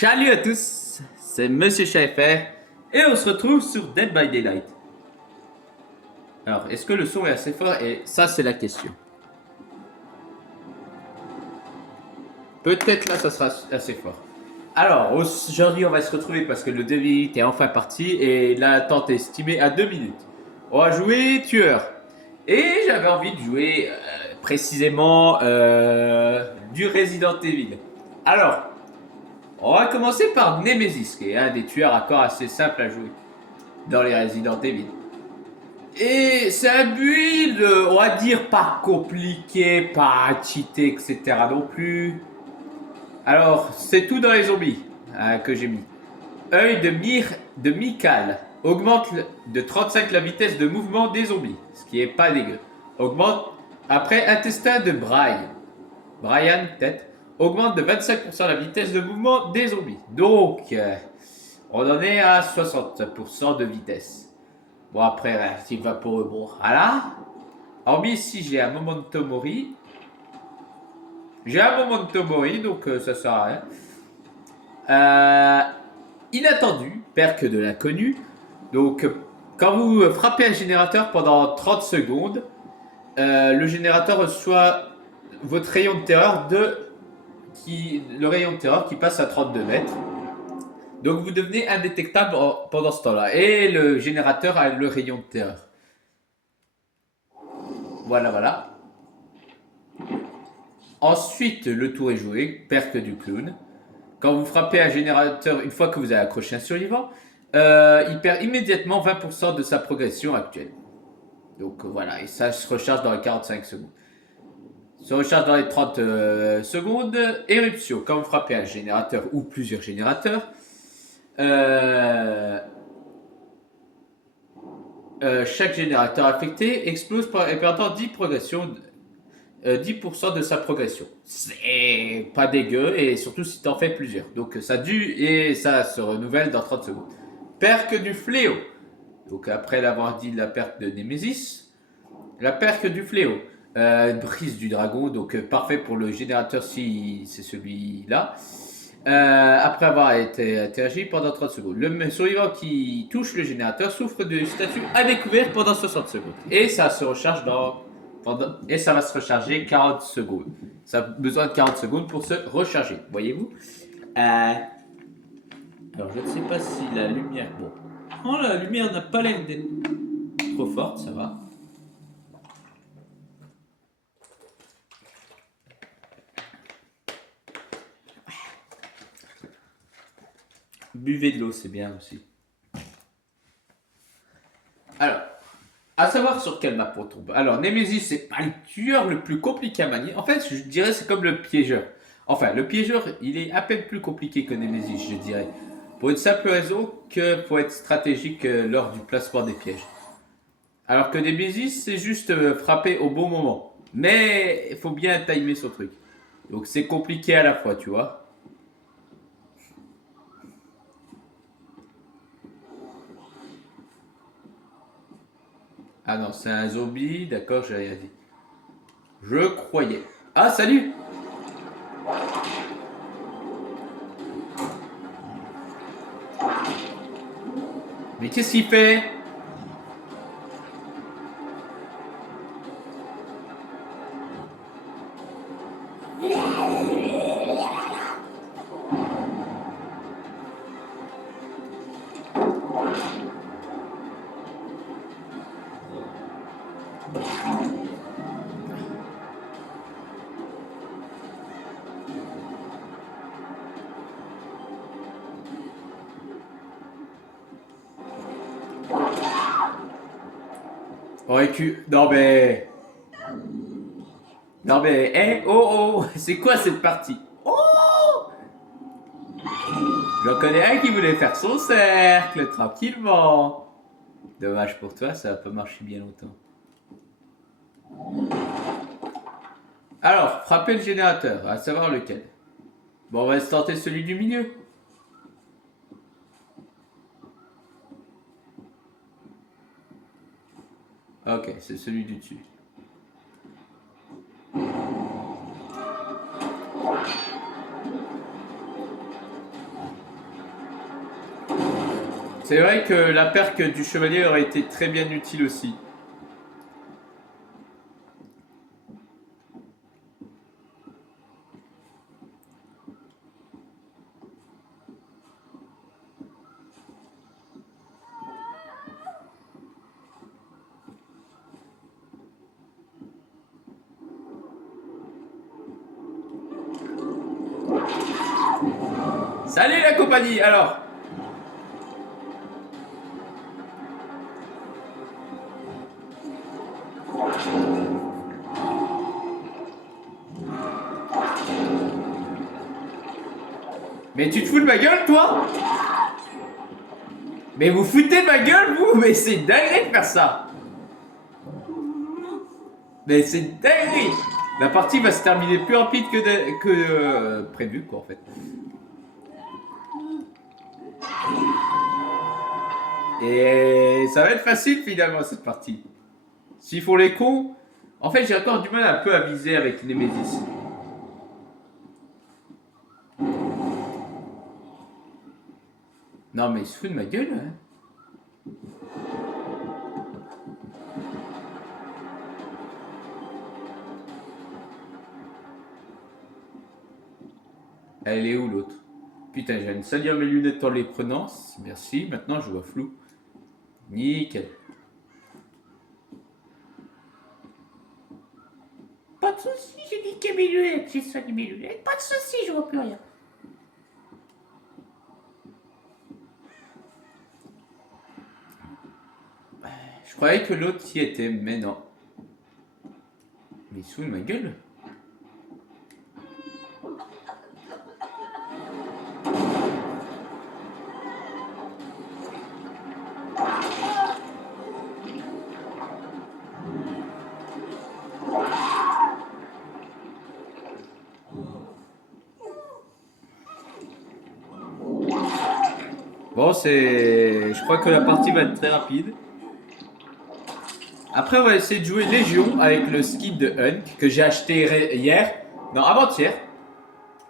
Salut à tous, c'est Monsieur Chafer et on se retrouve sur Dead by Daylight. Alors, est-ce que le son est assez fort? Et ça, c'est la question. Peut-être là, ça sera assez fort. Alors, aujourd'hui, on va se retrouver parce que le devis est enfin parti et l'attente est estimée à 2 minutes. On va jouer tueur. Et j'avais envie de jouer précisément du Resident Evil. Alors, on va commencer par Nemesis, qui est un des tueurs à corps assez simple à jouer dans les Resident Evil. Et c'est un build, on va dire, pas compliqué, pas cheaté, etc. non plus. Alors, c'est tout dans les zombies que j'ai mis. Œil de Mikal augmente de 35 la vitesse de mouvement des zombies, ce qui est pas dégueu. Augmente après intestin de Brian peut-être, augmente de 25% la vitesse de mouvement des zombies. Donc, on en est à 60% de vitesse. Bon, après, réactif vaporeux, bon, voilà. Hormis ici, j'ai un Memento Mori. J'ai un Memento Mori, donc ça sert à rien. Inattendu, perque de l'inconnu. Donc, quand vous frappez un générateur pendant 30 secondes, le générateur reçoit votre rayon de terreur le rayon de terreur qui passe à 32 mètres. Donc vous devenez indétectable pendant ce temps-là. Et le générateur a le rayon de terreur. Voilà, voilà. Ensuite, le tour est joué, perque du clown. Quand vous frappez un générateur, une fois que vous avez accroché un survivant, il perd immédiatement 20% de sa progression actuelle. Donc voilà, et ça se recharge dans les 45 secondes. Se recharge dans les 30 secondes. Éruption, quand vous frappez un générateur ou plusieurs générateurs, chaque générateur affecté explose et perdant 10% de sa progression. C'est pas dégueu, et surtout si t'en fais plusieurs. Donc ça dure et ça se renouvelle dans 30 secondes. Perque du fléau. Donc après l'avoir dit la perque de Nemesis, la perque du fléau. Brise du dragon, donc parfait pour le générateur si c'est celui-là. Après avoir été interagi pendant 30 secondes. Le survivant qui touche le générateur souffre de statut à découvert pendant 60 secondes. Et ça se recharge et ça va se recharger 40 secondes. Ça a besoin de 40 secondes pour se recharger, voyez-vous. Alors je ne sais pas si la lumière... Bon. Oh, la lumière n'a pas l'air d'être trop forte, ça va. Buvez de l'eau, c'est bien aussi. Alors, à savoir sur quelle map on tombe. Alors, Nemesis, c'est pas le tueur le plus compliqué à manier. En fait, je dirais c'est comme le piégeur. Enfin, le piégeur, il est à peine plus compliqué que Nemesis, je dirais. Pour une simple raison qu'il faut être stratégique lors du placement des pièges. Alors que Nemesis, c'est juste frapper au bon moment. Mais il faut bien timer son truc. Donc c'est compliqué à la fois, tu vois. Ah non, c'est un zombie, d'accord, j'avais dit. Je croyais. Ah, salut! Mais qu'est-ce qu'il fait? Non mais... Non mais... Eh, oh, oh! C'est quoi cette partie? Oh! J'en connais un qui voulait faire son cercle, tranquillement. Dommage pour toi, ça va pas marcher bien longtemps. Alors, frapper le générateur, à savoir lequel. Bon, on va se tenter celui du milieu. Ok, c'est celui du dessus. C'est vrai que la perque du chevalier aurait été très bien utile aussi. Salut la compagnie, alors. Mais tu te fous de ma gueule, toi? Mais vous foutez de ma gueule, vous? Mais c'est dingue de faire ça. Mais c'est dingue. La partie va se terminer plus rapide que prévu, quoi, en fait. Et ça va être facile, finalement, cette partie. S'ils font les cons... En fait, j'ai encore du mal un peu à viser avec Nemesis. Non, mais il se fout de ma gueule, hein. Elle est où, l'autre? Putain, j'ai une salir mes lunettes en les prenant. Merci, maintenant je vois flou. Nickel. Pas de soucis, j'ai niqué mes lunettes, j'ai soigné mes lunettes. Pas de soucis, je vois plus rien. Je croyais que l'autre y était, mais non. Mais il se fout de ma gueule. Bon, c'est... Je crois que la partie va être très rapide. Après, on va essayer de jouer Légion avec le skin de Hunk que j'ai acheté hier. Non, avant-hier.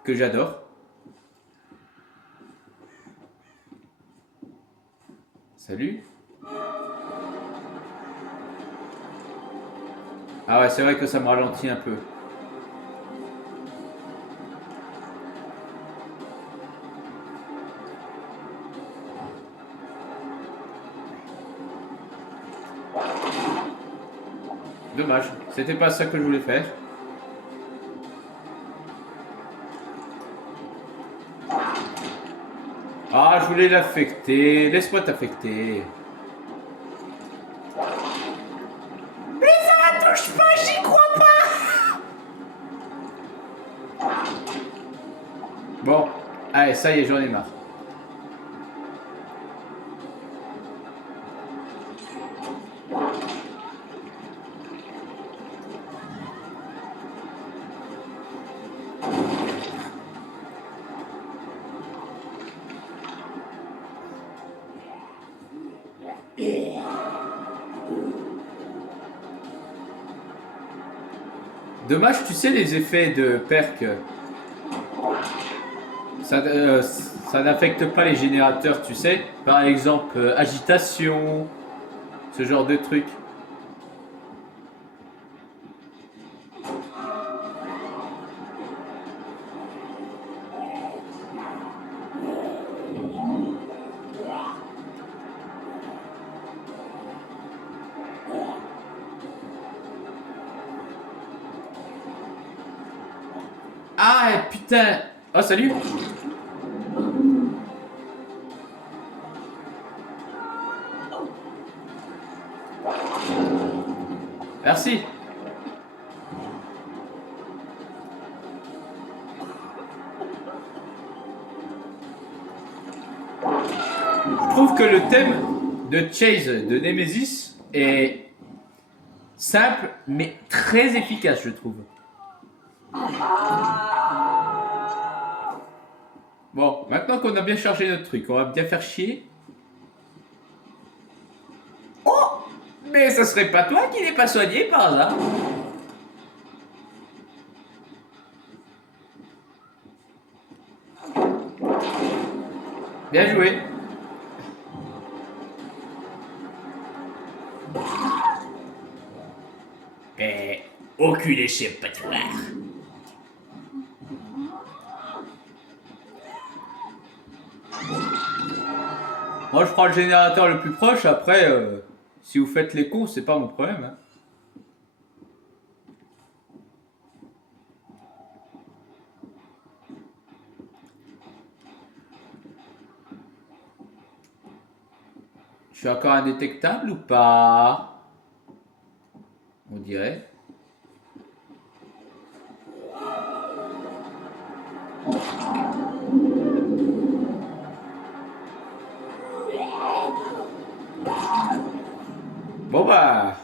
Que j'adore. Salut. Ah ouais, c'est vrai que ça me ralentit un peu. Dommage, c'était pas ça que je voulais faire. Ah, je voulais l'affecter. Laisse-moi t'affecter. Mais ça touche pas, j'y crois pas. Bon, allez, ça y est, j'en ai marre. Dommage, tu sais, les effets de perk, ça n'affecte pas les générateurs, tu sais. Par exemple, agitation, ce genre de truc. Ah, putain. Oh, salut. Merci. Je trouve que le thème de Chase de Nemesis est simple mais très efficace, je trouve. Bon, maintenant qu'on a bien chargé notre truc, on va bien faire chier. Oh! Mais ça serait pas toi qui n'es pas soigné par hasard? Bien joué. reculer chez Patoir. Moi, je prends le générateur le plus proche. Après, si vous faites les cons, c'est pas mon problème. Hein. Je suis encore indétectable ou pas? On dirait. Bon bah...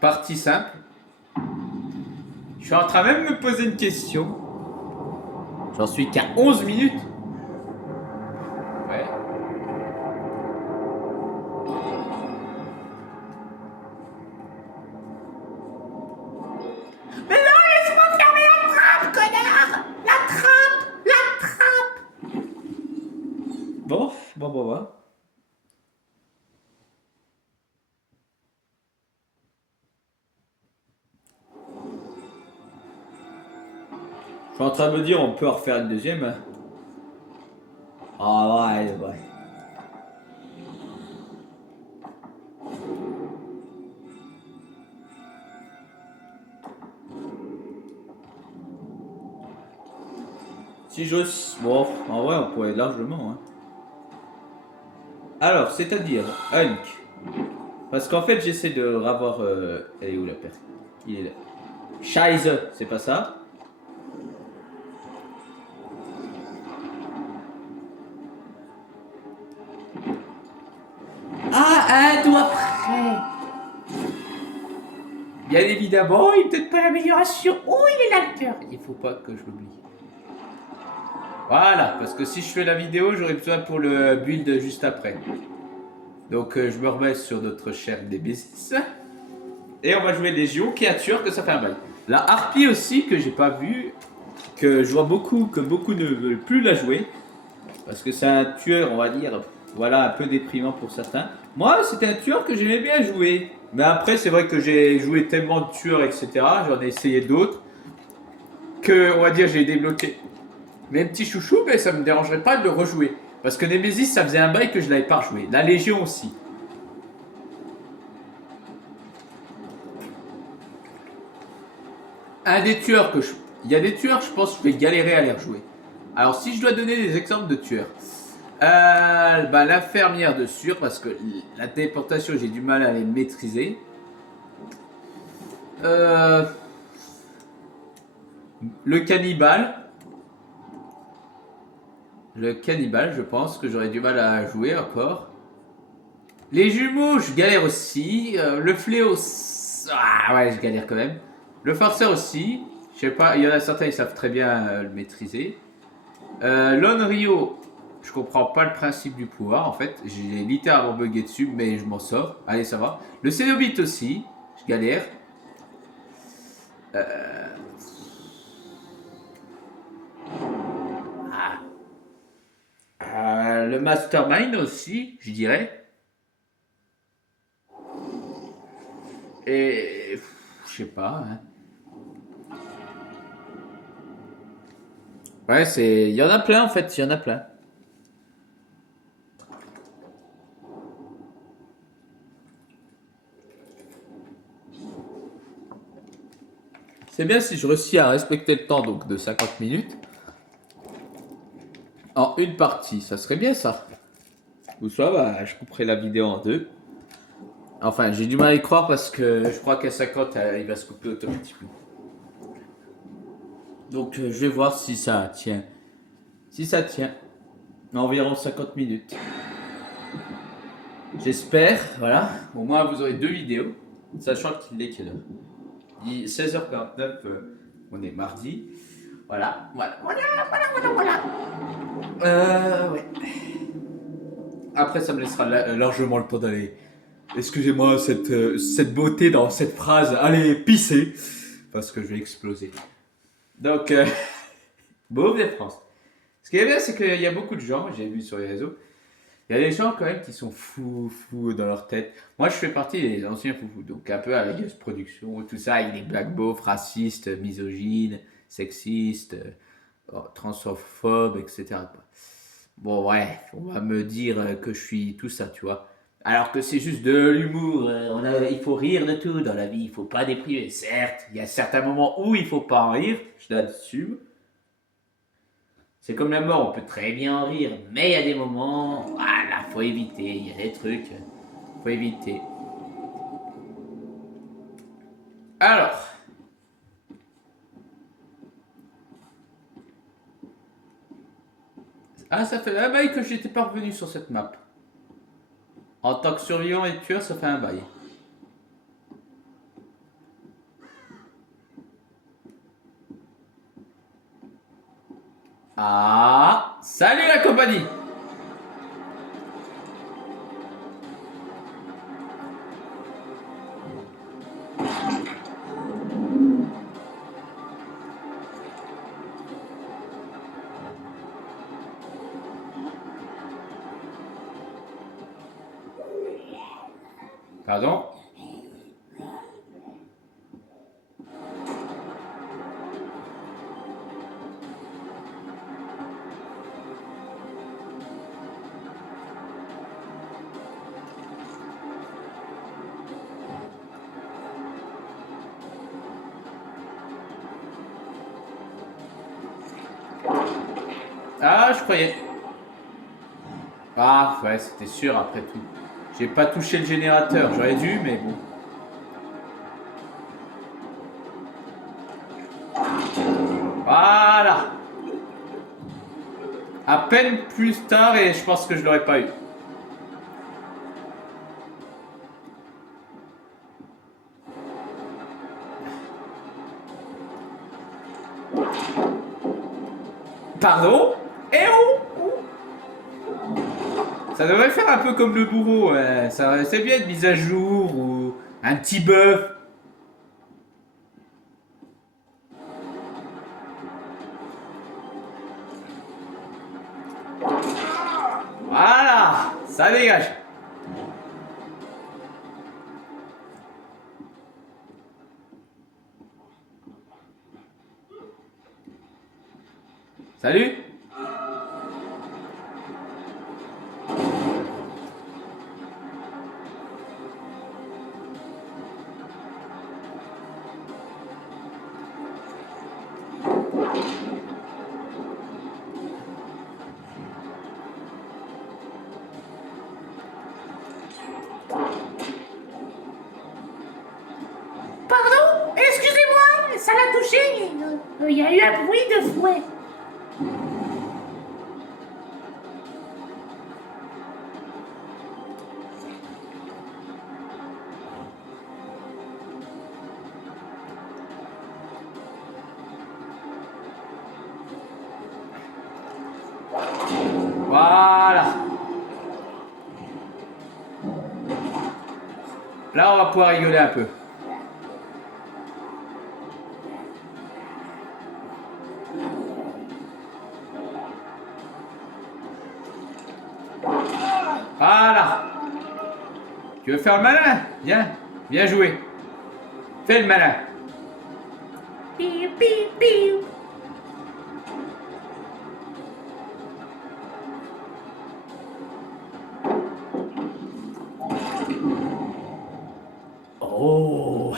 Partie simple. Je suis en train même de me poser une question. J'en suis qu'à 11 minutes. Ouais. Mais non, laisse-moi fermer la trappe, connard! La trappe! La trappe! Bon. Je suis en train de me dire, on peut en refaire une deuxième. Ah ouais. Si j'ose... Bon, en vrai, on pourrait largement. Hein. Alors, c'est-à-dire, Hulk. Parce qu'en fait, j'essaie de revoir... Elle est où la perte? Il est là. Scheiße, c'est pas ça. Ah, un doigt près! Bien évidemment, il peut-être Pas l'amélioration! Oh, il est là le cœur! Il faut pas que je l'oublie. Voilà, parce que si je fais la vidéo, j'aurai besoin pour le build juste après. Donc je me remets sur notre cher Nemesis. Et on va jouer Légion, créature, que ça fait un bail. La Harpie aussi, que j'ai pas vu, que je vois beaucoup, que beaucoup ne veulent plus la jouer. Parce que c'est un tueur, on va dire, voilà, un peu déprimant pour certains. Moi, c'était un tueur que j'aimais bien jouer. Mais après, c'est vrai que j'ai joué tellement de tueurs, etc. J'en ai essayé d'autres. Que, on va dire, j'ai débloqué mes petits chouchous, mais ça me dérangerait pas de le rejouer. Parce que Nemesis, ça faisait un bail que je l'avais pas rejoué. La Légion aussi. Un des tueurs que je... Il y a des tueurs, je pense que je vais galérer à les rejouer. Alors, si je dois donner des exemples de tueurs. L'infirmière de sûr, parce que la téléportation, j'ai du mal à les maîtriser. Le cannibale. Le cannibale, je pense que j'aurais du mal à jouer encore. Les jumeaux, je galère aussi. Le fléau, ah ouais, je galère quand même. Le forceur aussi. Je sais pas, il y en a certains, ils savent très bien le maîtriser. L'Onryo, je comprends pas le principe du pouvoir en fait. J'ai littéralement bugué dessus, mais je m'en sors. Allez, ça va. Le Cénobite aussi, je galère. Le Mastermind aussi, je dirais. Et je sais pas. Hein. Ouais, c'est. Il y en a plein en fait, il y en a plein. C'est bien si je réussis à respecter le temps donc de 50 minutes. En une partie, ça serait bien ça. Ou soit je couperai la vidéo en deux. Enfin, j'ai du mal à y croire parce que je crois qu'à 50, il va se couper automatiquement. Donc je vais voir si ça tient. Si ça tient. Environ 50 minutes. J'espère, voilà. Au moins vous aurez 2 vidéos. Sachant qu'il est quelle heure? 16h49, on est mardi. Voilà. Ouais. Après, ça me laissera largement le temps d'aller. Excusez-moi, cette beauté dans cette phrase. Allez, pisser. Parce que je vais exploser. Donc, Beauve de France. Ce qui est bien, c'est qu'il y a beaucoup de gens, j'ai vu sur les réseaux, il y a des gens quand même qui sont fous dans leur tête. Moi, je fais partie des anciens foufous, donc un peu à la Gueuse Production, tout ça, avec des black beaufs, racistes, misogynes, sexistes, transphobes, etc. Bon, ouais, on va me dire que je suis tout ça, tu vois. Alors que c'est juste de l'humour, il faut rire de tout dans la vie, il faut pas déprimer. Certes, il y a certains moments où il faut pas en rire, je l'assume. C'est comme la mort, on peut très bien en rire, mais il y a des moments, voilà, faut éviter, il y a des trucs, faut éviter. Alors, ça fait un bail que j'étais pas revenu sur cette map. En tant que survivant et tueur, ça fait un bail. Ah, salut la compagnie. Pardon. Ah, je croyais. Ah, ouais, c'était sûr après tout. J'ai pas touché le générateur, j'aurais dû, mais bon. Voilà. À peine plus tard et je pense que je l'aurais pas eu. Pardon. Eh oh. Ça devrait faire un peu comme le bourreau. Ça, c'est bien de mise à jour ou un petit bœuf. Voilà. Ça dégage. Salut. Pardon? Excusez-moi, ça l'a touché. Il y a eu un bruit de fouet. Voilà. Là, on va pouvoir rigoler un peu. Voilà. Tu veux faire le malin? Viens. Bien joué. Fais le malin. Piou, piou, piou. Oh.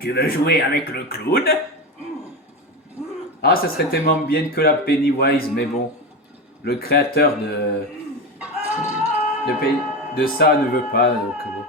Tu veux jouer avec le clown? Ah, ça serait tellement bien que la Pennywise, mais bon. Le créateur de ça ne veut pas, donc bon.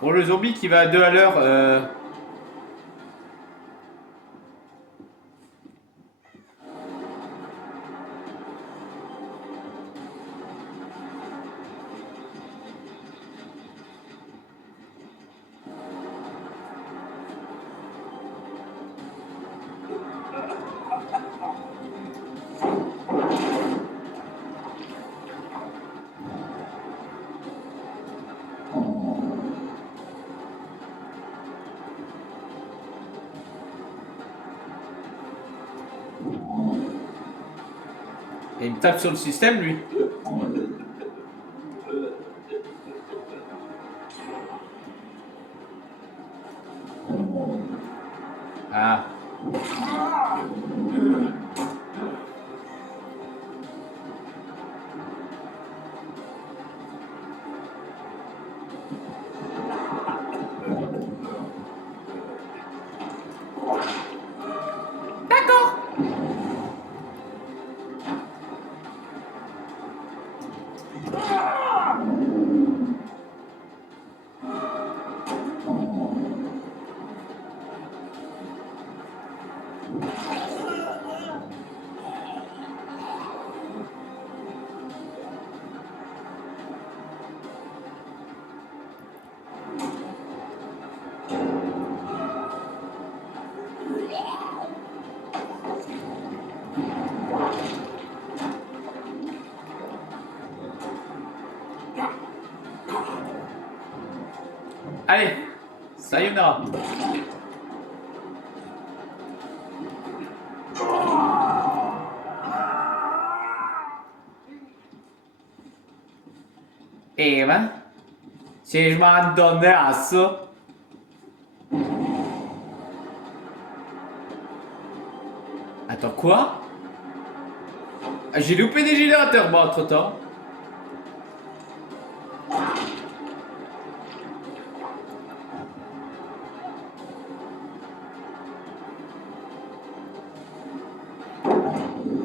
Pour le zombie qui va à 2 à l'heure, et il me tape sur le système, lui. Ah. D'accord. Allez, sayonara. Eh ben, si je m'en donnais à ça. Attends, quoi? Ah, j'ai loupé des générateurs, moi, entre-temps.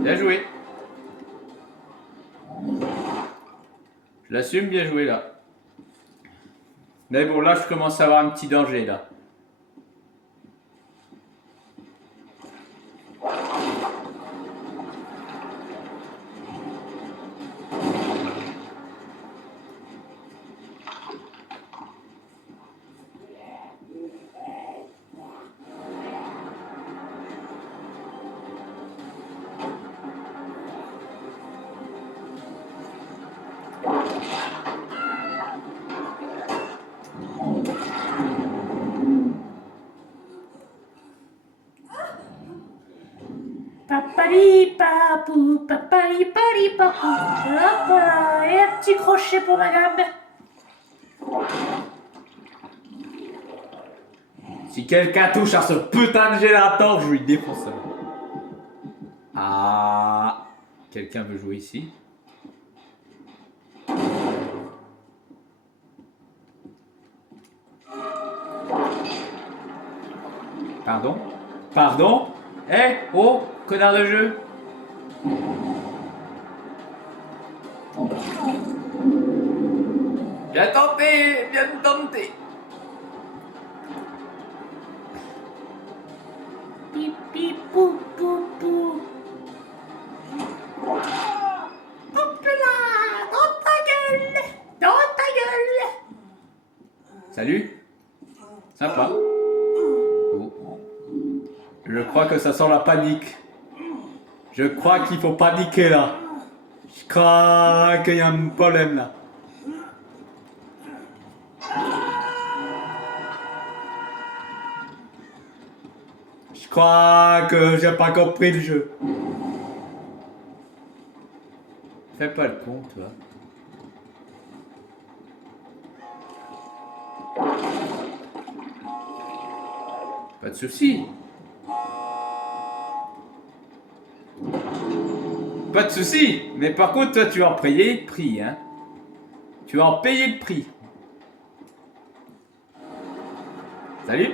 Bien joué. Je l'assume, bien joué, là. Mais bon, là, je commence à avoir un petit danger, là. Papali papou, papali pali papou. Hop, et un petit crochet pour madame. Si quelqu'un touche à ce putain de générateur, je lui défonce. Ah, quelqu'un veut jouer ici? Pardon? Pardon? Eh, oh, connard de jeu! Bien tenté, bien tenté. Pipi pou pou pou. Hop là, dans ta gueule, dans ta gueule. Salut. Sympa. Oh. Je crois que ça sent la panique. Je crois qu'il faut paniquer là. Je crois qu'il y a un problème là. Je crois que j'ai pas compris le jeu. Fais pas le con, toi. Pas de soucis. Pas de soucis. Mais par contre, toi, tu vas en payer le prix, hein. Tu vas en payer le prix. Salut.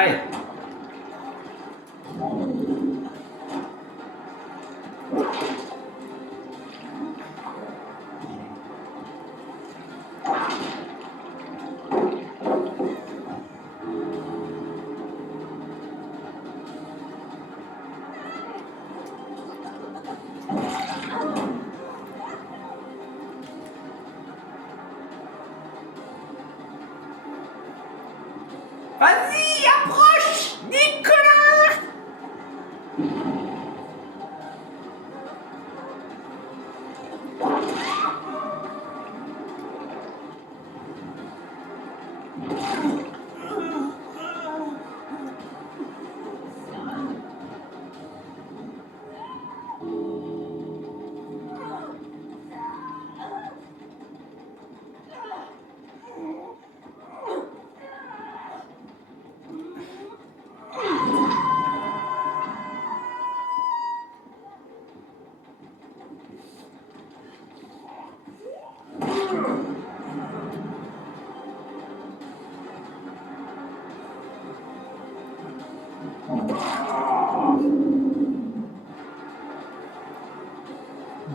Allez. Vas-y, approche, Nicolas!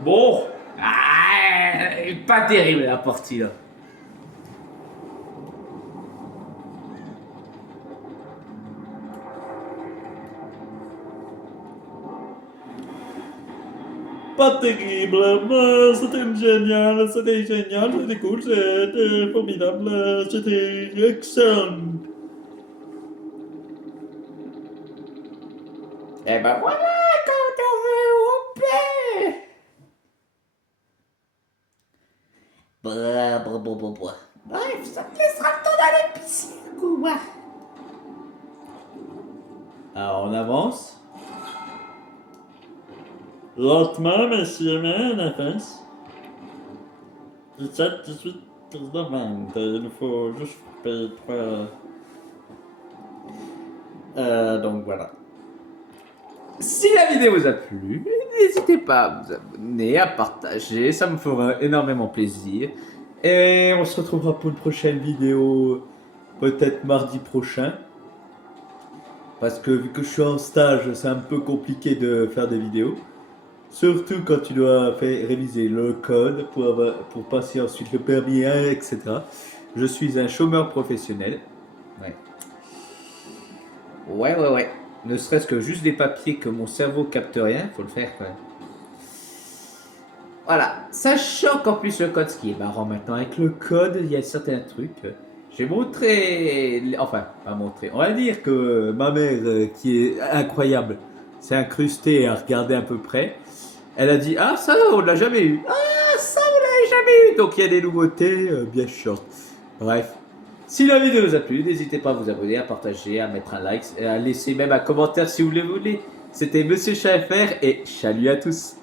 Bon, pas terrible la partie là. Pas terrible, mais c'était génial, c'était cool, c'était formidable, c'était excellent. Eh ben voilà, quand on veut, on peut. Bref, ça te laissera le temps d'aller pisser, quoi. Alors on avance. Lentement, mais sûrement, la face. 17, 18, 19, 20. Il faut juste payer 3. Donc voilà. Si la vidéo vous a plu, n'hésitez pas à vous abonner, à partager, ça me fera énormément plaisir. Et on se retrouvera pour une prochaine vidéo, peut-être mardi prochain. Parce que vu que je suis en stage, c'est un peu compliqué de faire des vidéos. Surtout quand tu dois faire réviser le code pour passer ensuite le permis 1, etc. Je suis un chômeur professionnel. Ouais. Ne serait-ce que juste des papiers que mon cerveau capte rien, faut le faire quand même. Voilà, sachant qu'en plus le code, ce qui est marrant maintenant avec le code, il y a certains trucs. J'ai montré, enfin pas montré, on va dire que ma mère, qui est incroyable, s'est incrustée et a regardé à peu près. Elle a dit, ah ça on l'a jamais eu, ah ça on l'a jamais eu. Donc il y a des nouveautés bien short. Bref. Si la vidéo vous a plu, n'hésitez pas à vous abonner, à partager, à mettre un like, et à laisser même un commentaire si vous le voulez. C'était Monsieur Chat FR et salut à tous.